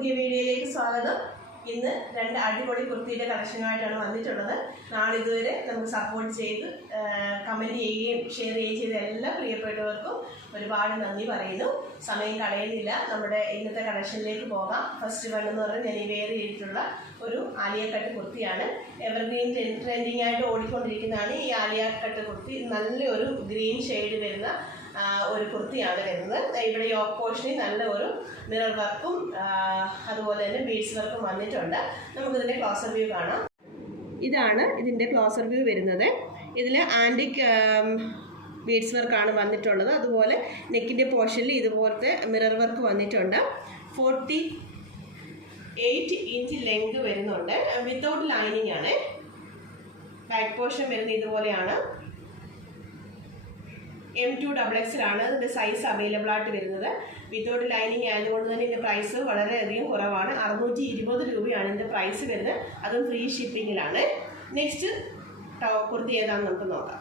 പുതിയ വീഡിയോയിലേക്ക് സ്വാഗതം. ഇന്ന് രണ്ട് അടിപൊളി കുർത്തിയുടെ കളക്ഷനുമായിട്ടാണ് വന്നിട്ടുള്ളത്. നാളിതുവരെ നമുക്ക് സപ്പോർട്ട് ചെയ്ത് കമന്റ് ചെയ്യുകയും ഷെയർ ചെയ്യുകയും ചെയ്ത എല്ലാ പ്രിയപ്പെട്ടവർക്കും ഒരുപാട് നന്ദി പറയുന്നു. സമയം കളയുന്നില്ല. നമ്മുടെ ഇന്നത്തെ കളക്ഷനിലേക്ക് പോകാം. ഫസ്റ്റ് വൺ എന്ന് പറഞ്ഞാൽ ഞാൻ വേറെ ചെയ്തിട്ടുള്ള ഒരു ആലിയ കട്ട് കുർത്തിയാണ് എവർഗ്രീൻ ട്രെൻഡിങ് ആയിട്ട് ഓടിക്കൊണ്ടിരിക്കുന്നതാണ് ഈ ആലിയ കട്ട് കുർത്തി. നല്ലൊരു ഗ്രീൻ ഷെയ്ഡ് വരുന്ന ഒരു കുർത്തിയാണ് വരുന്നത്. ഇവിടെ യോക്ക് പോർഷനിൽ നല്ല ഒരു മിറർ വർക്കും അതുപോലെ തന്നെ ബീഡ്സ് വർക്കും വന്നിട്ടുണ്ട്. നമുക്കിതിന്റെ ക്ലോസർ വ്യൂ കാണാം. ഇതാണ് ഇതിന്റെ ക്ലോസർ വ്യൂ വരുന്നത്. ഇതിൽ ആന്റിക് ബീഡ്സ് വർക്കാണ് വന്നിട്ടുള്ളത്. അതുപോലെ നെക്കിന്റെ പോർഷനിൽ ഇതുപോലത്തെ മിറർ വർക്ക് വന്നിട്ടുണ്ട്. ഫോർട്ടി എയ്റ്റ് ഇഞ്ച് ലെങ്ത് വരുന്നുണ്ട്. വിത്തൗട്ട് ലൈനിങ് ആണ്. ബാക്ക് പോർഷൻ വരുന്നത് ഇതുപോലെയാണ്. എം ടു ഡബിൾ എക്സിലാണ് ഇതിന്റെ സൈസ് അവൈലബിൾ ആയിട്ട് വരുന്നത്. വിത്തൗട്ട് ലൈനിങ് ആയതുകൊണ്ട് തന്നെ ഇതിന്റെ പ്രൈസ് വളരെയധികം കുറവാണ്. അറുന്നൂറ്റി ഇരുപത് രൂപയാണ് ഇതിന്റെ പ്രൈസ് വരുന്നത്. അതും ഫ്രീ ഷിപ്പിങ്ങിലാണ് നെക്സ്റ്റ് കുർത്തി ഏതാണെന്ന് നമുക്ക് നോക്കാം.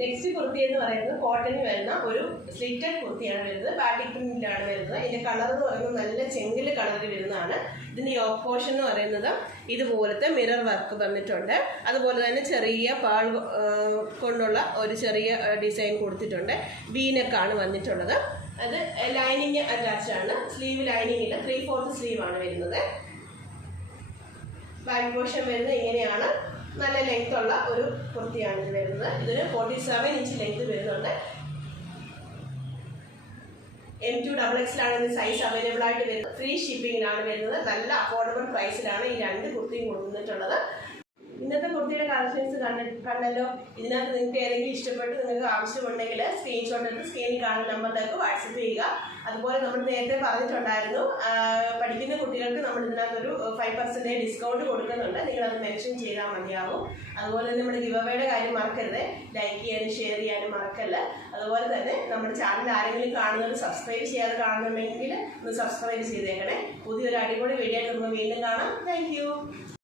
നെക്സ്റ്റ് കുർത്തി എന്ന് പറയുന്നത് കോട്ടണിൽ വരുന്ന ഒരു സ്ലിറ്റഡ് കുർത്തിയാണ് വരുന്നത്. ബാറ്റിക് പ്രിന്റിലാണ് വരുന്നത്. ഇതിന്റെ കളർ എന്ന് പറയുന്നത് നല്ല ചെങ്കിൽ കളറിൽ വരുന്നതാണ്. ഇതിന്റെ യോക്ക് പോർഷൻ എന്ന് പറയുന്നത് ഇതുപോലത്തെ മിറർ വർക്ക് തന്നിട്ടുണ്ട്. അതുപോലെ തന്നെ ചെറിയ പാൾ കൊണ്ടുള്ള ഒരു ചെറിയ ഡിസൈൻ കൊടുത്തിട്ടുണ്ട്. വീനക്കാണ് വന്നിട്ടുള്ളത്. അത് ലൈനിങ് അറ്റാച്ച് ആണ്. സ്ലീവ് ലൈനിങ് ഇല്ല ത്രീ ഫോർത്ത് സ്ലീവ് ആണ് വരുന്നത്. ബാക്ക് പോർഷൻ വരുന്നത് ഇങ്ങനെയാണ്. നല്ല ലെങ്ത് ഉള്ള ഒരു കുർത്തിയാണ് ഇത് വരുന്നത്. ഇതിന് ഫോർട്ടി സെവൻ ഇഞ്ച് ലെങ്ത് വരുന്നുണ്ട് എം ടു ഡബിൾ ആണ് ഇതിന് സൈസ് അവൈലബിൾ ആയിട്ട് വരുന്നത്. ഫ്രീ ഷിപ്പിങ്ങിനാണ് വരുന്നത്. നല്ല അഫോർഡബിൾ പ്രൈസിലാണ് ഈ രണ്ട് കുർത്തിയും കൊടുത്തിട്ടുള്ളത്. ഇന്നത്തെ കുർത്തിയുടെ കളക്ഷൻസ് കണ്ട കണ്ടല്ലോ. ഇതിനകത്ത് നിങ്ങൾക്ക് ഏതെങ്കിലും ഇഷ്ടപ്പെട്ട് നിങ്ങൾക്ക് ആവശ്യമുണ്ടെങ്കിൽ സ്ക്രീൻഷോട്ട് എടുത്ത് സ്ക്രീനിൽ കാണുന്ന നമ്പറിലേക്ക് വാട്സപ്പ് ചെയ്യുക. അതുപോലെ നമ്മൾ നേരത്തെ പറഞ്ഞിട്ടുണ്ടായിരുന്നു പഠിക്കുന്ന കുട്ടികൾക്ക് നമ്മൾ ഇതിനകത്തൊരു ഫൈവ് പെർസെന്റേജ് ഡിസ്കൗണ്ട് കൊടുക്കുന്നുണ്ട്. നിങ്ങൾ അത് മെൻഷൻ ചെയ്താൽ മതിയാവും. അതുപോലെ തന്നെ നമ്മുടെ ഗിവവേയുടെ കാര്യം മറക്കരുത്. ലൈക്ക് ചെയ്യാനും ഷെയർ ചെയ്യാനും മറക്കല്ല. അതുപോലെ തന്നെ നമ്മുടെ ചാനൽ ആരെങ്കിലും കാണുന്നത് സബ്സ്ക്രൈബ് ചെയ്യാതെ കാണണമെങ്കിൽ ഒന്ന് സബ്സ്ക്രൈബ് ചെയ്തേക്കണേ. പുതിയൊരു അടിപൊളി വീഡിയോ ആയിട്ട് നമുക്ക് വീണ്ടും കാണാം. താങ്ക്